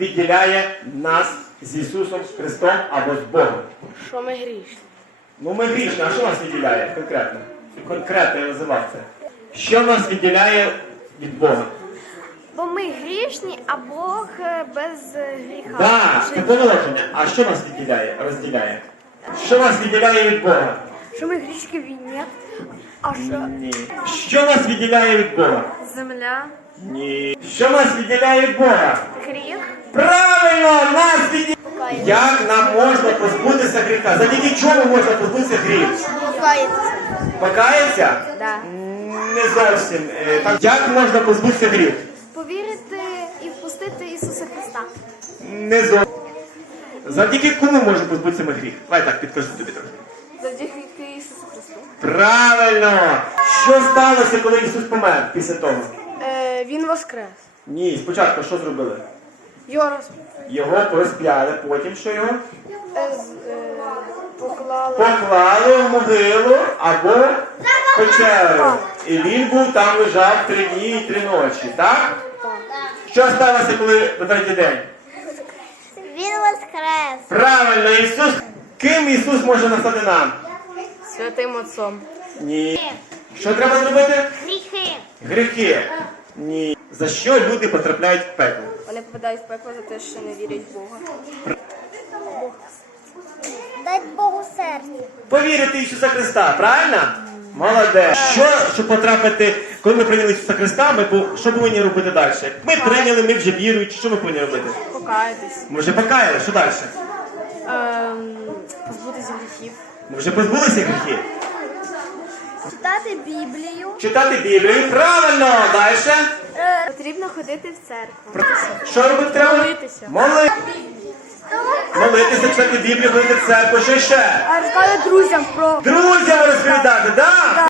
відділяє нас з Ісусом Христом або з Богом. Що ми грішні? Ну ми грішні, а що нас відділяє конкретно? Конкретно я називав це. Що нас відділяє від Бога? Бо ми грішні, а Бог е, без е, гріха. Так, це положення. А що нас відділяє, розділяє? Що нас відділяє від Бога? Що ми грішки війні, а що Ні. Що нас відділяє від Бога? земля, Ні. Що нас відділяє від Бога? Правильно, нас відділяє. Як нам можна позбутися гріха? Завдяки чому можна позбутися гріх? Покається? Да. Не зовсім. Е, Там, як можна позбутися гріх? Повірити і впустити Ісуса Христа. Не зовсім. Завдяки кому можна позбутися ми гріх? Давай так, підкажу тобі трохи. Завдяки Ісусу Христу. Правильно! Що сталося, коли Ісус помер після того? Е, він воскрес. Ні, спочатку що зробили? Його роз... Його розп'яли, потім що його? е, поклали. Поклали в могилу або в печеру. І він був там лежав три дні і три ночі, так? Що сталося, коли на третій день? Він воскрес. Правильно, Ісус. Ким Ісус може настати нам? Святим Отцом. Ні. Що треба зробити? Гріхи. Гріхи. Ні. За що люди потрапляють в пекло? Вони попадають в пекло за те, що не вірять в Бога. Дай Богу серце. Повірити в Ісуса Христа, правильно? Молодець. Що, щоб потрапити, коли ми прийняли Ісуса Христа, ми пов- що повинні робити далі? Ми прийняли, ми вже віруючі, що ми повинні робити? Покаятись. Ми вже покаяли, що далі? Ем, позбутися гріхів. Ми вже позбулися гріхів. Читати Біблію. Читати Біблію, правильно, далі. Потрібно ходити в церкву. Що робити треба? Молитися. Моли... Молитися, читати Біблію, ходити в церкву, що ще? А розказати друзям про Друзям розповідати, да?